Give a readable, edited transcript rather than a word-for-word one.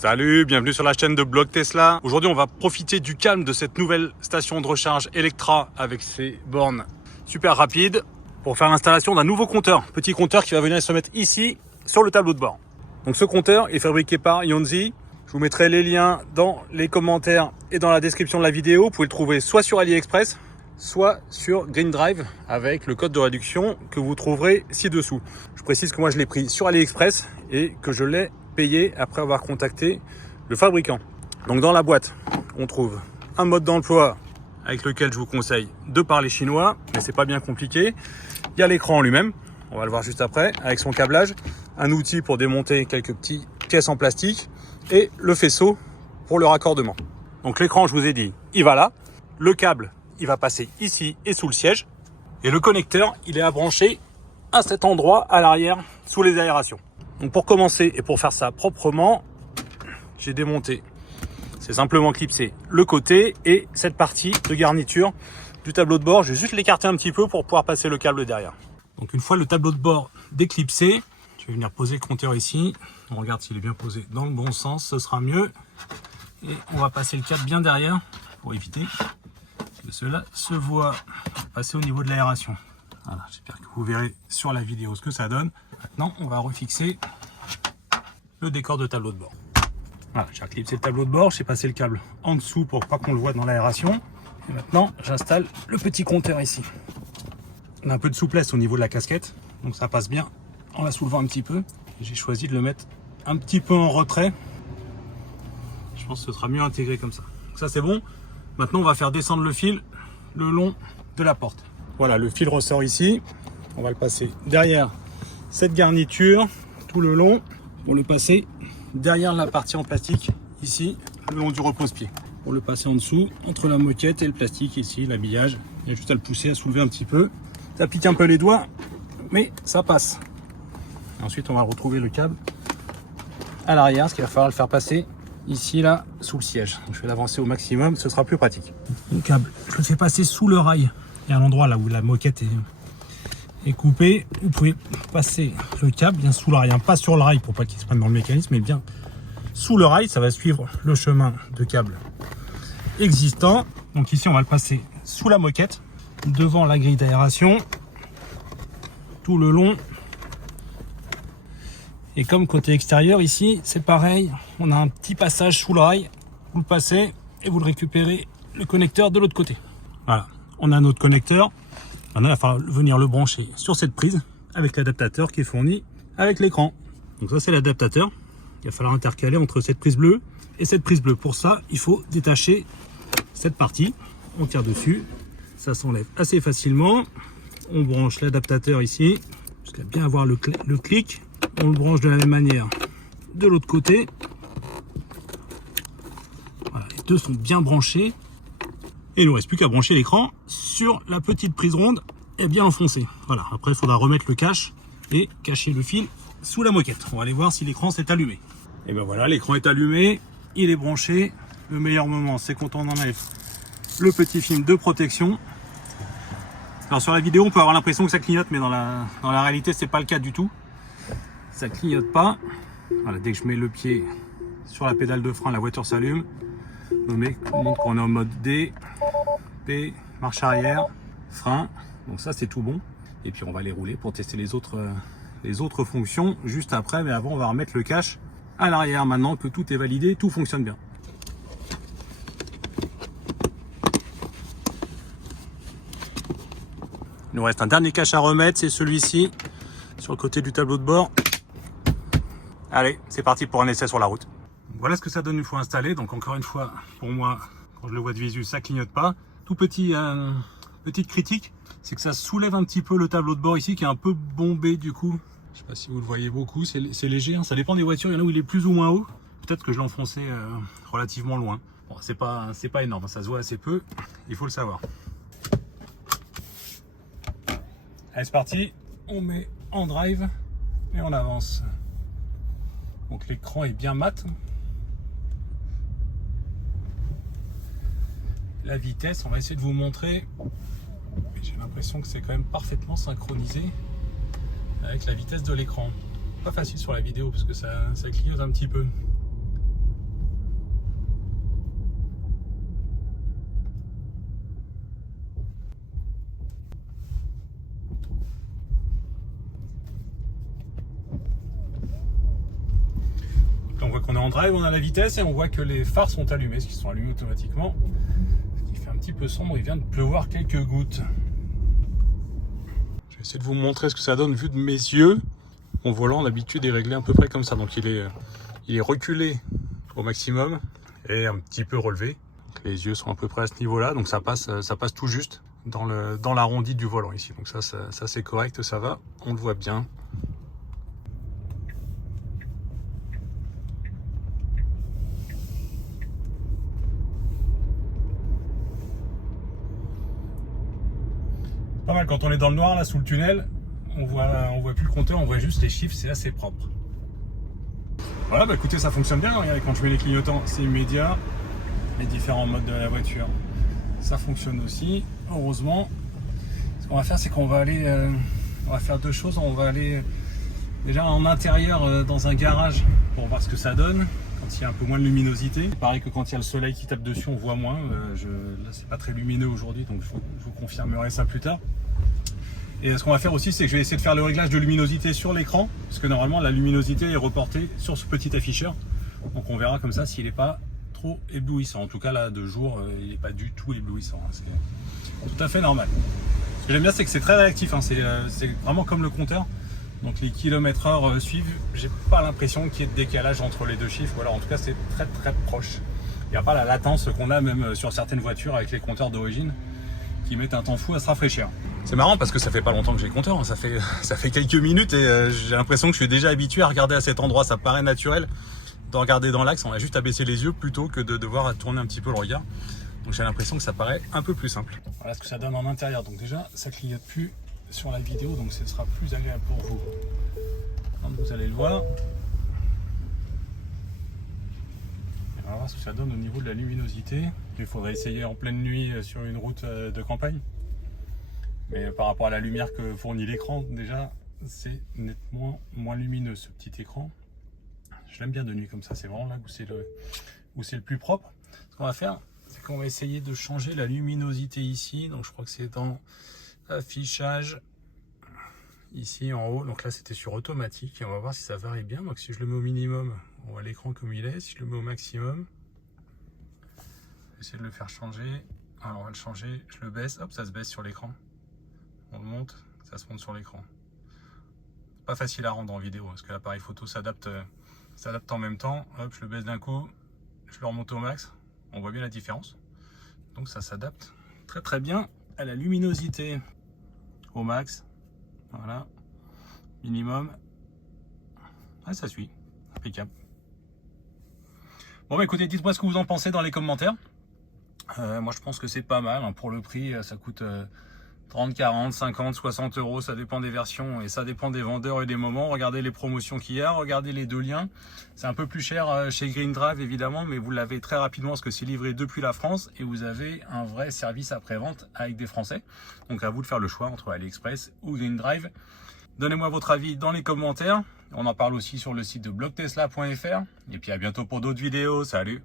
Salut, bienvenue sur la chaîne de Blog Tesla. Aujourd'hui, on va profiter du calme de cette nouvelle station de recharge Electra avec ses bornes super rapides pour faire l'installation d'un nouveau compteur. Petit compteur qui va venir se mettre ici sur le tableau de bord. Donc ce compteur est fabriqué par Yonzi. Je vous mettrai les liens dans les commentaires et dans la description de la vidéo. Vous pouvez le trouver soit sur AliExpress, soit sur Green Drive avec le code de réduction que vous trouverez ci-dessous. Je précise que moi je l'ai pris sur AliExpress et que je l'ai payé après avoir contacté le fabricant. Donc dans la boîte, on trouve un mode d'emploi avec lequel je vous conseille de parler chinois, mais c'est pas bien compliqué. Il y a l'écran lui-même, on va le voir juste après, avec son câblage, un outil pour démonter quelques petites pièces en plastique et le faisceau pour le raccordement. Donc l'écran, je vous ai dit, il va là, le câble, il va passer ici et sous le siège, et le connecteur, il est à brancher à cet endroit à l'arrière sous les aérations. Donc pour commencer et pour faire ça proprement, j'ai démonté, c'est simplement clipser le côté et cette partie de garniture du tableau de bord. Je vais juste l'écarter un petit peu pour pouvoir passer le câble derrière. Donc une fois le tableau de bord déclipsé, je vais venir poser le compteur ici. On regarde s'il est bien posé dans le bon sens, ce sera mieux. Et on va passer le câble bien derrière pour éviter que cela se voit passer au niveau de l'aération. Voilà, j'espère que vous verrez sur la vidéo ce que ça donne. Maintenant, on va refixer le décor de tableau de bord. Voilà, j'ai reclipsé le tableau de bord, j'ai passé le câble en dessous pour pas qu'on le voit dans l'aération. Et maintenant, j'installe le petit compteur ici. On a un peu de souplesse au niveau de la casquette, donc ça passe bien en la soulevant un petit peu. J'ai choisi de le mettre un petit peu en retrait. Je pense que ce sera mieux intégré comme ça. Donc ça, c'est bon. Maintenant, on va faire descendre le fil le long de la porte. Voilà, le fil ressort ici. On va le passer derrière cette garniture tout le long pour le passer derrière la partie en plastique ici, le long du repose-pied. Pour le passer en dessous, entre la moquette et le plastique ici, l'habillage. Il y a juste à le pousser, à soulever un petit peu. Ça pique un peu les doigts, mais ça passe. Et ensuite, on va retrouver le câble à l'arrière, ce qu'il va falloir le faire passer ici, là, sous le siège. Donc, je vais l'avancer au maximum, ce sera plus pratique. Le câble, je le fais passer sous le rail. Il y a un endroit là où la moquette est coupée. Vous pouvez passer le câble bien sous le rail, pas sur le rail pour pas qu'il se prenne dans le mécanisme, mais bien sous le rail. Ça va suivre le chemin de câble existant. Donc ici, on va le passer sous la moquette, devant la grille d'aération, tout le long. Et comme côté extérieur ici, c'est pareil. On a un petit passage sous le rail. Vous le passez et vous le récupérez le connecteur de l'autre côté. Voilà. On a notre connecteur. Maintenant, il va falloir venir le brancher sur cette prise avec l'adaptateur qui est fourni avec l'écran. Donc ça, c'est l'adaptateur. Il va falloir intercaler entre cette prise bleue et cette prise bleue. Pour ça, il faut détacher cette partie. On tire dessus. Ça s'enlève assez facilement. On branche l'adaptateur ici jusqu'à bien avoir le clic. On le branche de la même manière de l'autre côté. Voilà, les deux sont bien branchés. Et il ne nous reste plus qu'à brancher l'écran sur la petite prise ronde et bien l'enfoncer. Voilà, après il faudra remettre le cache et cacher le fil sous la moquette. On va aller voir si l'écran s'est allumé. Et ben voilà, l'écran est allumé, il est branché. Le meilleur moment, c'est quand on enlève le petit film de protection. Alors sur la vidéo, on peut avoir l'impression que ça clignote, mais dans la réalité, c'est pas le cas du tout. Ça clignote pas. Voilà, dès que je mets le pied sur la pédale de frein, la voiture s'allume. Donc on est en mode D, P, marche arrière, frein. Donc ça c'est tout bon. Et puis on va les rouler pour tester les autres fonctions juste après. Mais avant on va remettre le cache à l'arrière. Maintenant que tout est validé, tout fonctionne bien. Il nous reste un dernier cache à remettre, c'est celui-ci sur le côté du tableau de bord. Allez, c'est parti pour un essai sur la route. Voilà ce que ça donne une fois installé. Donc encore une fois, pour moi, quand je le vois de visu, ça clignote pas. Tout petit, petite critique, c'est que ça soulève un petit peu le tableau de bord ici, qui est un peu bombé du coup. Je sais pas si vous le voyez beaucoup, c'est léger. Hein. Ça dépend des voitures. Il y en a où il est plus ou moins haut. Peut-être que je l'enfonçais relativement loin. Bon, c'est pas énorme, ça se voit assez peu. Il faut le savoir. Allez, c'est parti. On met en drive et on avance. Donc l'écran est bien mat. La vitesse, on va essayer de vous montrer. J'ai l'impression que c'est quand même parfaitement synchronisé avec la vitesse de l'écran. Pas facile sur la vidéo parce que ça clignote un petit peu. en drive, on a la vitesse et on voit que les phares sont allumés, ce qui sont allumés automatiquement. Ce qui fait un petit peu sombre, il vient de pleuvoir quelques gouttes. Je vais essayer de vous montrer ce que ça donne vu de mes yeux. Mon volant, d'habitude, est réglé à peu près comme ça. Donc il est reculé au maximum et un petit peu relevé. Donc, les yeux sont à peu près à ce niveau-là, donc ça passe tout juste dans l'arrondi du volant ici. Donc ça c'est correct, ça va, on le voit bien. Pas mal, quand on est dans le noir là sous le tunnel, on voit plus le compteur, on voit juste les chiffres, c'est assez propre. Voilà, bah écoutez, ça fonctionne bien. Regardez, quand je mets les clignotants, c'est immédiat. Les différents modes de la voiture, ça fonctionne aussi, heureusement. Ce qu'on va faire, c'est qu'on va aller, on va faire deux choses. On va aller déjà en intérieur dans un garage pour voir ce que ça donne quand il y a un peu moins de luminosité. Pareil que quand il y a le soleil qui tape dessus, on voit moins. Là, c'est pas très lumineux aujourd'hui, donc je vous confirmerai ça plus tard. Et ce qu'on va faire aussi, c'est que je vais essayer de faire le réglage de luminosité sur l'écran, parce que normalement la luminosité est reportée sur ce petit afficheur. Donc on verra comme ça s'il n'est pas trop éblouissant. En tout cas là de jour, il n'est pas du tout éblouissant. C'est tout à fait normal. Ce que j'aime bien, c'est que c'est très réactif. C'est vraiment comme le compteur. Donc les km/h suivent. J'ai pas l'impression qu'il y ait de décalage entre les deux chiffres. Voilà, en tout cas c'est très très proche. Il n'y a pas la latence qu'on a même sur certaines voitures avec les compteurs d'origine qui mettent un temps fou à se rafraîchir. C'est marrant parce que ça fait pas longtemps que j'ai le compteur, ça fait quelques minutes et j'ai l'impression que je suis déjà habitué à regarder à cet endroit. Ça paraît naturel de regarder dans l'axe, on a juste à baisser les yeux plutôt que de devoir tourner un petit peu le regard. Donc j'ai l'impression que ça paraît un peu plus simple. Voilà ce que ça donne en intérieur. Donc déjà ça clignote plus sur la vidéo, donc ce sera plus agréable pour vous. Donc vous allez le voir. On va voir ce que ça donne au niveau de la luminosité. Il faudrait essayer en pleine nuit sur une route de campagne. Mais par rapport à la lumière que fournit l'écran, déjà, c'est nettement moins lumineux ce petit écran. Je l'aime bien de nuit comme ça, c'est vraiment là où c'est le plus propre. Ce qu'on va faire, c'est qu'on va essayer de changer la luminosité ici. Donc je crois que c'est dans affichage, ici en haut. Donc là c'était sur automatique et on va voir si ça varie bien. Donc si je le mets au minimum, on voit l'écran comme il est. Si je le mets au maximum, je vais essayer de le faire changer. Alors on va le changer, je le baisse, hop, ça se baisse sur l'écran. On le monte, ça se monte sur l'écran. Pas facile à rendre en vidéo parce que l'appareil photo s'adapte en même temps. Hop, je le baisse d'un coup, je le remonte au max. On voit bien la différence. Donc ça s'adapte très très bien à la luminosité. Au max, voilà, minimum. Ah, ça suit, impeccable. Bon bah écoutez, dites-moi ce que vous en pensez dans les commentaires. Moi je pense que c'est pas mal, hein. Pour le prix, ça coûte 30, 40, 50, 60 euros, ça dépend des versions et ça dépend des vendeurs et des moments. Regardez les promotions qu'il y a, regardez les deux liens. C'est un peu plus cher chez Green Drive évidemment, mais vous l'avez très rapidement parce que c'est livré depuis la France et vous avez un vrai service après-vente avec des Français. Donc à vous de faire le choix entre AliExpress ou Green Drive. Donnez-moi votre avis dans les commentaires. On en parle aussi sur le site de blogtesla.fr. Et puis à bientôt pour d'autres vidéos. Salut!